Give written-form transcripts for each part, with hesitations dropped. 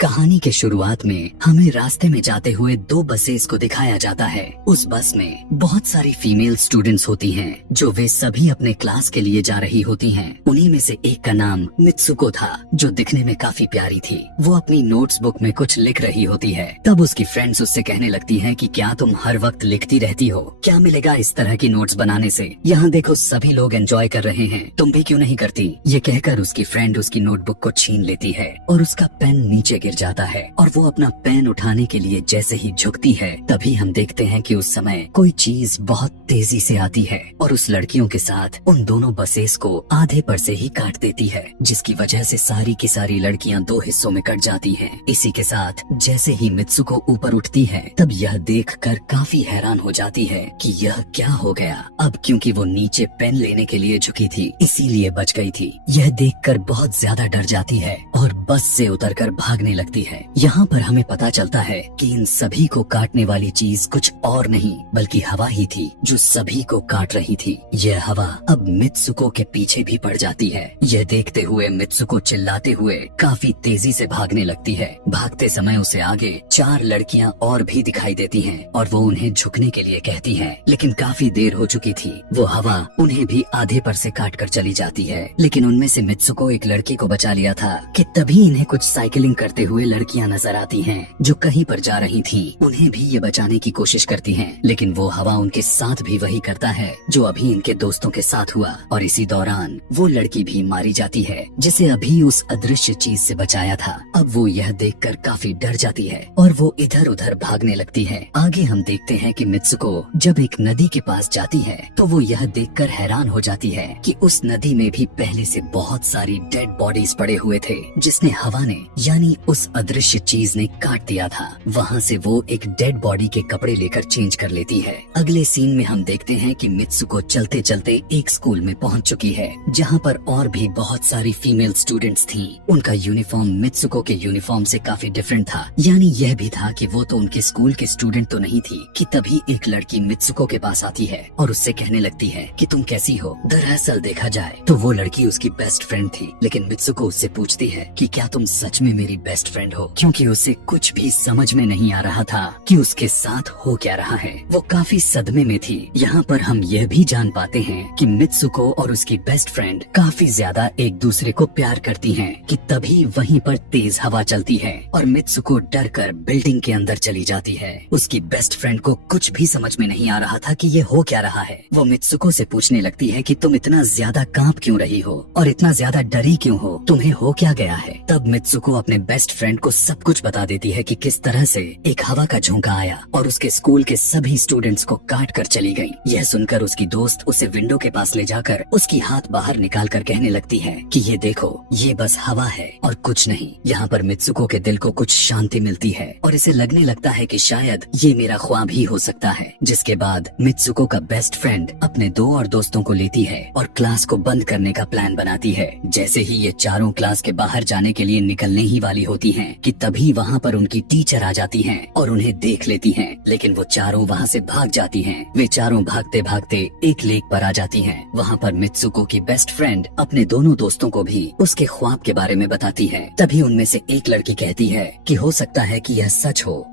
कहानी के शुरुआत में हमें रास्ते में जाते हुए दो बसेस को दिखाया जाता है। उस बस में बहुत सारी फीमेल स्टूडेंट्स होती हैं, जो वे सभी अपने क्लास के लिए जा रही होती हैं। उन्हीं में से एक का नाम मित्सुको था, जो दिखने में काफी प्यारी थी। वो अपनी नोट्स बुक में कुछ लिख रही होती है। तब उसकी फ्रेंड्स उससे कहने लगती हैं कि क्या तुम हर वक्त लिखती रहती हो? क्या मिलेगा इस तरह की नोट्स बनाने से? यहाँ देखो सभी लोग एंजॉय कर रहे हैं, तुम भी क्यों नहीं करती? ये कहकर उसकी फ्रेंड उसकी नोटबुक को छीन लेती है और उसका पेन नीचे गिर जाता है। और वो अपना पेन उठाने के लिए जैसे ही झुकती है, तभी हम देखते हैं कि उस समय कोई चीज बहुत तेजी से आती है और उस लड़कियों के साथ उन दोनों बसेस को आधे पर से ही काट देती है, जिसकी वजह से सारी की सारी लड़कियां दो हिस्सों में कट जाती हैं। इसी के साथ जैसे ही मित्सुको ऊपर उठती है, तब यह देखकर काफी हैरान हो जाती है कि यह क्या हो गया। अब क्योंकि वो नीचे पेन लेने के लिए झुकी थी, इसीलिए बच गई थी। यह देखकर बहुत ज्यादा डर जाती है और बस से उतरकर भागने लगती है। यहाँ पर हमें पता चलता है कि इन सभी को काटने वाली चीज कुछ और नहीं बल्कि हवा ही थी, जो सभी को काट रही थी। यह हवा अब मित्सुको के पीछे भी पड़ जाती है। यह देखते हुए मित्सुको चिल्लाते हुए काफी तेजी से भागने लगती है। भागते समय उसे आगे चार लड़कियां और भी दिखाई देती हैं और वो उन्हें झुकने के लिए कहती हैं, लेकिन काफी देर हो चुकी थी। वो हवा उन्हें भी आधे पर से काट कर चली जाती है। लेकिन उनमें से मित्सुको एक लड़की को बचा लिया था कि तभी इन्हें कुछ साइकिलिंग करते हुए लड़कियां नजर आती हैं, जो कहीं पर जा रही थीं। उन्हें भी ये बचाने की कोशिश करती हैं, लेकिन वो हवा उनके साथ भी वही करता है जो अभी इनके दोस्तों के साथ हुआ। और इसी दौरान वो लड़की भी मारी जाती है, जिसे अभी उस अदृश्य चीज से बचाया था। अब वो यह देखकर काफी डर जाती है और वो इधर उधर भागने लगती है। आगे हम देखते हैं कि मित्सुको जब एक नदी के पास जाती है, तो वो यह देखकर हैरान हो जाती है कि उस नदी में भी पहले से बहुत सारी डेड बॉडीज पड़े हुए थे, जिसने हवा ने यानी उस अदृश्य चीज ने काट दिया था। वहाँ से वो एक डेड बॉडी के कपड़े लेकर चेंज कर लेती है। अगले सीन में हम देखते हैं कि मित्सुको चलते चलते एक स्कूल में पहुँच चुकी है, जहाँ पर और भी बहुत सारी फीमेल स्टूडेंट्स थीं। उनका यूनिफॉर्म मित्सुको के यूनिफॉर्म से काफी डिफरेंट था। यानी यह भी था कि वो तो उनके स्कूल के स्टूडेंट तो नहीं थी कि तभी एक लड़की मित्सुको के पास आती है और उससे कहने लगती है कि तुम कैसी हो। दरअसल देखा जाए तो वो लड़की उसकी बेस्ट फ्रेंड थी, लेकिन मित्सुको उससे पूछती है कि क्या तुम सच में मेरी बेस्ट फ्रेंड हो, क्योंकि उसे कुछ भी समझ में नहीं आ रहा था कि उसके साथ हो क्या रहा है। वो काफी सदमे में थी। यहाँ पर हम यह भी जान पाते हैं कि मित्सुको और उसकी बेस्ट फ्रेंड काफी ज्यादा एक दूसरे को प्यार करती हैं कि तभी वहीं पर तेज हवा चलती है और मित्सुको डर कर बिल्डिंग के अंदर चली जाती है। उसकी बेस्ट फ्रेंड को कुछ भी समझ में नहीं आ रहा था कि ये हो क्या रहा है। वो मित्सुको से पूछने लगती है कि तुम इतना ज्यादा कांप क्यों रही हो और इतना ज्यादा डरी क्यों हो, तुम्हें हो क्या गया है। तब मित्सुको अपने बेस्ट फ्रेंड को सब कुछ बता देती है कि किस तरह से एक हवा का झोंका आया और उसके स्कूल के सभी स्टूडेंट्स को काट कर चली गई। यह सुनकर उसकी दोस्त उसे विंडो के पास ले जाकर उसकी हाथ बाहर निकाल कर कहने लगती है कि ये देखो, ये बस हवा है और कुछ नहीं। यहाँ पर मित्सुको के दिल को कुछ शांति मिलती है और इसे लगने लगता है कि शायद ये मेरा ख्वाब ही हो सकता है। जिसके बाद मित्सुको का बेस्ट फ्रेंड अपने दो और दोस्तों को लेती है और क्लास को बंद करने का प्लान बनाती है। जैसे ही ये चारों क्लास के बाहर जाने के लिए निकलने ही वाली होती हैं कि तभी वहाँ पर उनकी टीचर आ जाती हैं और उन्हें देख लेती हैं, लेकिन वो चारों वहाँ से भाग जाती हैं। वे चारों भागते भागते एक लेक पर आ जाती हैं। वहाँ पर मित्सुको की बेस्ट फ्रेंड अपने दोनों दोस्तों को भी उसके ख्वाब के बारे में बताती है। तभी उनमें से एक लड़की कहती है कि हो सकता है कि यह सच हो,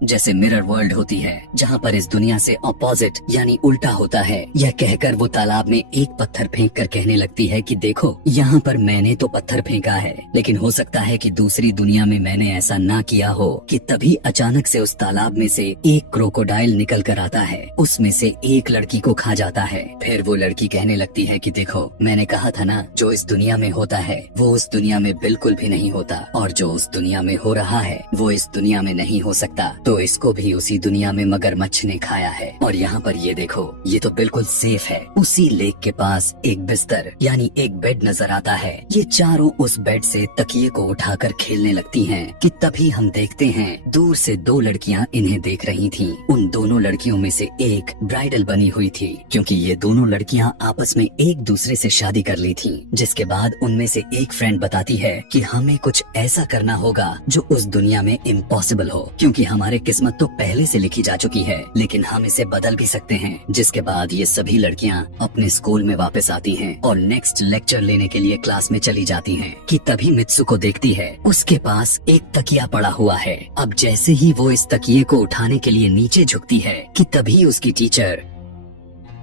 जैसे मिरर वर्ल्ड होती है, जहाँ पर इस दुनिया से ऑपोजिट यानी उल्टा होता है। यह कहकर वो तालाब में एक पत्थर फेंक कर कहने लगती है कि देखो, यहाँ पर मैंने तो पत्थर फेंका है, लेकिन हो सकता है कि दूसरी दुनिया में मैंने ऐसा ना किया हो। कि तभी अचानक से उस तालाब में से एक क्रोकोडाइल निकल कर आता है, उसमें से एक लड़की को खा जाता है। फिर वो लड़की कहने लगती है कि देखो, मैंने कहा था ना, जो इस दुनिया में होता है वो उस दुनिया में बिल्कुल भी नहीं होता, और जो उस दुनिया में हो रहा है वो इस दुनिया में नहीं हो सकता। तो इसको भी उसी दुनिया में मगरमच्छ ने खाया है। और यहाँ पर ये देखो, ये तो बिल्कुल सेफ है। उसी लेक के पास एक बिस्तर यानी एक बेड नजर आता है। ये चारों उस बेड से तकिए को उठाकर खेलने लगती हैं कि तभी हम देखते हैं दूर से दो लड़कियां इन्हें देख रही थीं। उन दोनों लड़कियों में से एक ब्राइडल बनी हुई थी, क्योंकि ये दोनों लड़कियां आपस में एक दूसरे से शादी कर ली थीं। जिसके बाद उनमें से एक फ्रेंड बताती है कि हमें कुछ ऐसा करना होगा जो उस दुनिया में इम्पॉसिबल हो, क्योंकि हमारे हमारी किस्मत तो पहले से लिखी जा चुकी है, लेकिन हम इसे बदल भी सकते हैं। जिसके बाद ये सभी लड़कियां अपने स्कूल में वापस आती हैं और नेक्स्ट लेक्चर लेने के लिए क्लास में चली जाती हैं कि तभी मित्सुको देखती है उसके पास एक तकिया पड़ा हुआ है। अब जैसे ही वो इस तकिए को उठाने के लिए नीचे झुकती है कि तभी उसकी टीचर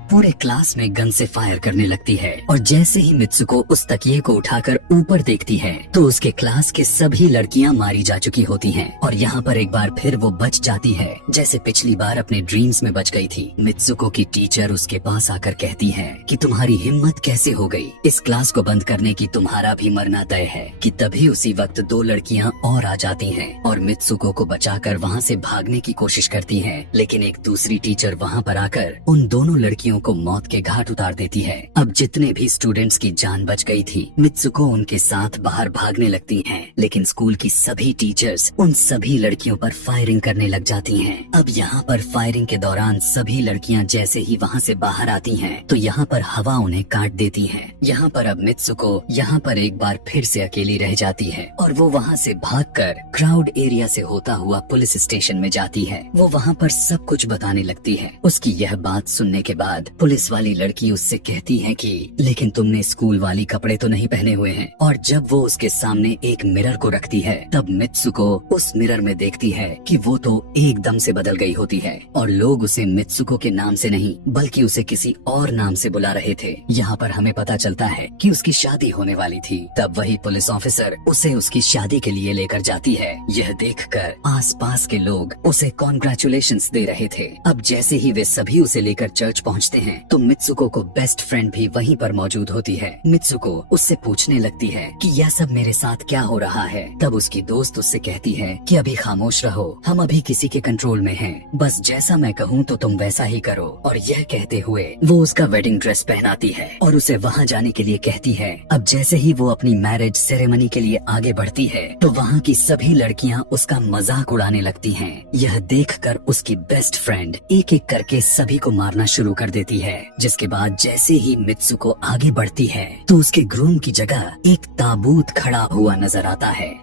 पूरे क्लास में गन से फायर करने लगती है और जैसे ही मित्सुको उस तकिए को उठाकर ऊपर देखती है तो उसके क्लास के सभी लड़कियां मारी जा चुकी होती हैं और यहाँ पर एक बार फिर वो बच जाती है जैसे पिछली बार अपने ड्रीम्स में बच गई थी। मित्सुको की टीचर उसके पास आकर कहती है कि तुम्हारी हिम्मत कैसे हो गई, इस क्लास को बंद करने की तुम्हारा भी मरना तय है। कि तभी उसी वक्त दो लड़कियां और आ जाती हैं और मित्सुको को बचाकर वहाँ से भागने की कोशिश करती हैं, लेकिन एक दूसरी टीचर वहाँ पर आकर उन दोनों लड़कियों को मौत के घाट उतार देती है। अब जितने भी स्टूडेंट्स की जान बच गई थी, मित्सुको उनके साथ बाहर भागने लगती हैं, लेकिन स्कूल की सभी टीचर्स उन सभी लड़कियों पर फायरिंग करने लग जाती हैं। अब यहाँ पर फायरिंग के दौरान सभी लड़कियाँ जैसे ही वहाँ से बाहर आती हैं, तो यहाँ पर हवा उन्हें काट देती है। यहाँ पर अब मित्सुको यहाँ पर एक बार फिर से अकेली रह जाती है और वो वहाँ से भागकर क्राउड एरिया से होता हुआ पुलिस स्टेशन में जाती है। वो वहाँ पर सब कुछ बताने लगती है। उसकी यह बात सुनने के बाद पुलिस वाली लड़की उससे कहती है कि लेकिन तुमने स्कूल वाली कपड़े तो नहीं पहने हुए हैं। और जब वो उसके सामने एक मिरर को रखती है तब मित्सुको उस मिरर में देखती है कि वो तो एकदम से बदल गई होती है और लोग उसे मित्सुको के नाम से नहीं बल्कि उसे किसी और नाम से बुला रहे थे। यहाँ पर हमें पता चलता है कि उसकी शादी होने वाली थी। तब वही पुलिस ऑफिसर उसे उसकी शादी के लिए लेकर जाती है। यह देखकर आसपास के लोग उसे कॉन्ग्रेचुलेशंस दे रहे थे। अब जैसे ही वे सभी उसे लेकर चर्च पहुँचते हैं तो मित्सुको को बेस्ट फ्रेंड भी वहीं पर मौजूद होती है। मित्सुको उससे पूछने लगती है कि यह सब मेरे साथ क्या हो रहा है। तब उसकी दोस्त उससे कहती है कि अभी खामोश रहो, हम अभी किसी के कंट्रोल में हैं। बस जैसा मैं कहूँ तो तुम वैसा ही करो। और यह कहते हुए वो उसका वेडिंग ड्रेस पहनाती है और उसे वहाँ जाने के लिए कहती है। अब जैसे ही वो अपनी मैरिज सेरेमनी के लिए आगे बढ़ती है तो वहाँ की सभी लड़कियाँ उसका मजाक उड़ाने लगती हैं। यह देखकर उसकी बेस्ट फ्रेंड एक एक करके सभी को मारना शुरू कर देती है। जिसके बाद जैसे ही मित्सुको आगे बढ़ती है तो उसके ग्रूम की जगह एक ताबूत खड़ा हुआ नजर आता है।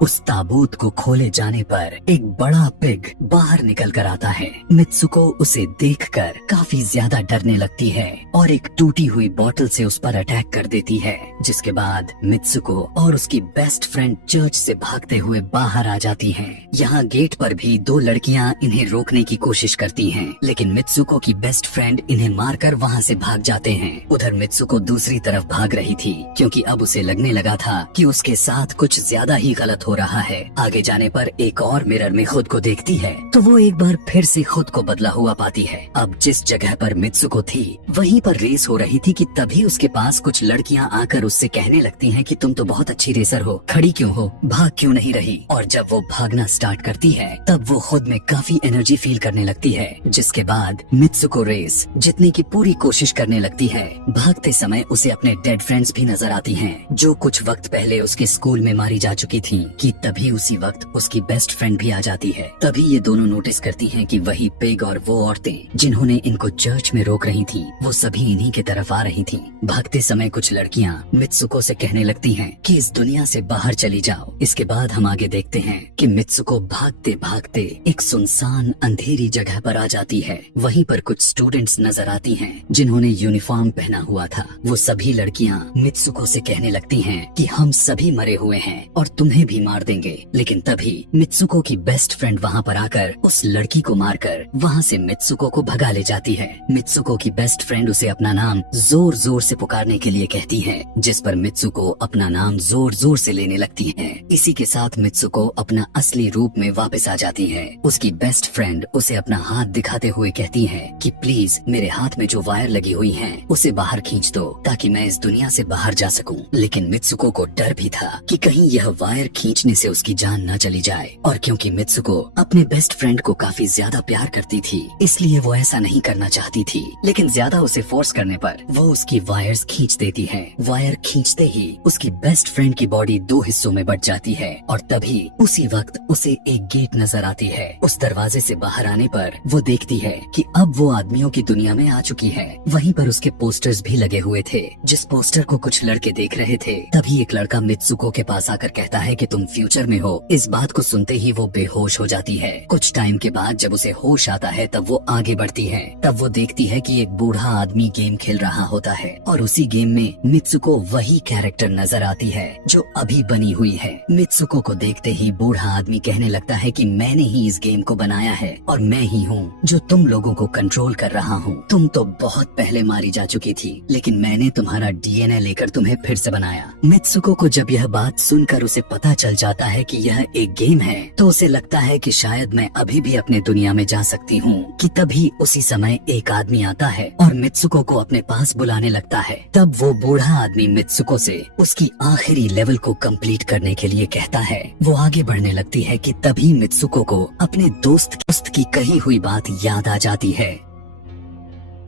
उस ताबूत को खोले जाने पर एक बड़ा पिग बाहर निकल कर आता है। मित्सुको उसे देखकर काफी ज्यादा डरने लगती है और एक टूटी हुई बोतल से उस पर अटैक कर देती है। जिसके बाद मित्सुको और उसकी बेस्ट फ्रेंड चर्च से भागते हुए बाहर आ जाती हैं। यहाँ गेट पर भी दो लड़कियाँ इन्हें रोकने की कोशिश करती हैं, लेकिन मित्सुको की बेस्ट फ्रेंड इन्हें मारकर वहाँ से भाग जाते हैं। उधर मित्सुको दूसरी तरफ भाग रही थी क्योंकि अब उसे लगने लगा था कि उसके साथ कुछ ज्यादा ही गलत हो रहा है। आगे जाने पर एक और मिरर में खुद को देखती है तो वो एक बार फिर से खुद को बदला हुआ पाती है। अब जिस जगह पर मित्सुको थी वहीं पर रेस हो रही थी कि तभी उसके पास कुछ लड़कियां आकर उससे कहने लगती हैं कि तुम तो बहुत अच्छी रेसर हो, खड़ी क्यों हो, भाग क्यों नहीं रही। और जब वो भागना स्टार्ट करती है तब वो खुद में काफी एनर्जी फील करने लगती है। जिसके बाद मित्सुको रेस जीतने की पूरी कोशिश करने लगती है। भागते समय उसे अपने डेड फ्रेंड्स भी नजर आती हैं जो कुछ वक्त पहले उसके स्कूल में मारी जा चुकी थी। कि तभी उसी वक्त उसकी बेस्ट फ्रेंड भी आ जाती है। तभी ये दोनों नोटिस करती हैं कि वही पिग और वो औरतें जिन्होंने इनको चर्च में रोक रही थी वो सभी इन्हीं की तरफ आ रही थी। भागते समय कुछ लड़कियां मित्सुको से कहने लगती हैं कि इस दुनिया से बाहर चली जाओ। इसके बाद हम आगे देखते हैं कि मित्सुको भागते भागते एक सुनसान अंधेरी जगह पर आ जाती है। वहीं पर कुछ स्टूडेंट्स नजर आती हैं जिन्होंने यूनिफॉर्म पहना हुआ था। वो सभी लड़कियां मित्सुको से कहने लगती हैं कि हम सभी मरे हुए हैं और तुम्हें भी मार देंगे। लेकिन तभी मित्सुको की बेस्ट फ्रेंड वहाँ पर आकर उस लड़की को मारकर वहाँ से मित्सुको को भगा ले जाती है। मित्सुको की बेस्ट फ्रेंड उसे अपना नाम जोर जोर से पुकारने के लिए कहती है, जिस पर मित्सुको अपना नाम जोर जोर से लेने लगती है। इसी के साथ मित्सुको अपना असली रूप में वापस आ जाती है। उसकी बेस्ट फ्रेंड उसे अपना हाथ दिखाते हुए कहती है कि प्लीज मेरे हाथ में जो वायर लगी हुई है उसे बाहर खींच दो ताकि मैं इस दुनिया से बाहर जा सकूं। लेकिन मित्सुको को डर भी था कि कहीं यह वायर खींचने से उसकी जान न चली जाए। और क्योंकि मित्सुको अपने बेस्ट फ्रेंड को काफी ज्यादा प्यार करती थी इसलिए वो ऐसा नहीं करना चाहती थी, लेकिन ज्यादा उसे फोर्स करने पर वो उसकी वायर्स खींच देती है। वायर खींचते ही उसकी बेस्ट फ्रेंड की बॉडी दो हिस्सों में बट जाती है और तभी उसी वक्त उसे एक गेट नजर आती है। उस दरवाजे से बाहर आने पर वो देखती है कि अब वो आदमियों की दुनिया में आ चुकी है। वहीं पर उसके पोस्टर्स भी लगे हुए थे। जिस पोस्टर को कुछ लड़के देख रहे थे तभी एक लड़का मित्सुको के पास आकर कहता है कि तुम तुम फ्यूचर में हो। इस बात को सुनते ही वो बेहोश हो जाती है। कुछ टाइम के बाद जब उसे होश आता है तब वो आगे बढ़ती है। तब वो देखती है कि एक बूढ़ा आदमी गेम खेल रहा होता है और उसी गेम में मित्सुको वही कैरेक्टर नजर आती है जो अभी बनी हुई है। मित्सुको को देखते ही बूढ़ा आदमी कहने लगता है कि मैंने ही इस गेम को बनाया है और मैं ही हूँ जो तुम लोगों को कंट्रोल कर रहा हूँ। तुम तो बहुत पहले मारी जा चुकी थी, लेकिन मैंने तुम्हारा डीएनए लेकर तुम्हें फिर से बनाया। मित्सुको को जब यह बात सुनकर उसे पता चल जाता है कि यह एक गेम है तो उसे लगता है कि शायद मैं अभी भी अपने दुनिया में जा सकती हूँ। कि तभी उसी समय एक आदमी आता है और मित्सुको को अपने पास बुलाने लगता है। तब वो बूढ़ा आदमी मित्सुको से उसकी आखिरी लेवल को कंप्लीट करने के लिए कहता है। वो आगे बढ़ने लगती है कि तभी मित्सुको को अपने दोस्त की कही हुई बात याद आ जाती है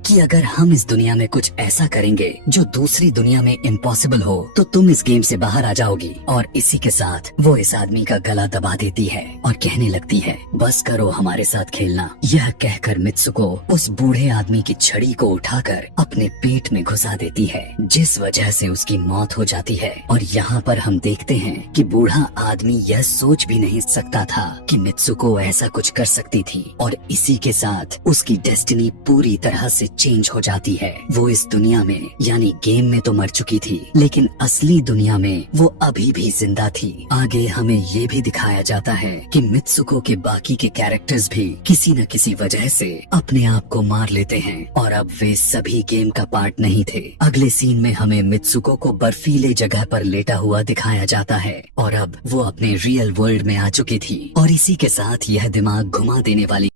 कि अगर हम इस दुनिया में कुछ ऐसा करेंगे जो दूसरी दुनिया में इम्पॉसिबल हो तो तुम इस गेम से बाहर आ जाओगी। और इसी के साथ वो इस आदमी का गला दबा देती है और कहने लगती है बस करो हमारे साथ खेलना। यह कहकर मित्सुको उस बूढ़े आदमी की छड़ी को उठाकर अपने पेट में घुसा देती है, जिस वजह से उसकी मौत हो जाती है। और यहाँ पर हम देखते हैं कि बूढ़ा आदमी यह सोच भी नहीं सकता था कि मित्सुको ऐसा कुछ कर सकती थी। और इसी के साथ उसकी डेस्टिनी पूरी तरह से चेंज हो जाती है। वो इस दुनिया में यानी गेम में तो मर चुकी थी, लेकिन असली दुनिया में वो अभी भी जिंदा थी। आगे हमें ये भी दिखाया जाता है कि मित्सुको के बाकी के कैरेक्टर्स भी किसी न किसी वजह से अपने आप को मार लेते हैं और अब वे सभी गेम का पार्ट नहीं थे। अगले सीन में हमें मित्सुको को बर्फीले जगह पर लेटा हुआ दिखाया जाता है और अब वो अपने रियल वर्ल्ड में आ चुकी थी। और इसी के साथ यह दिमाग घुमा देने वाली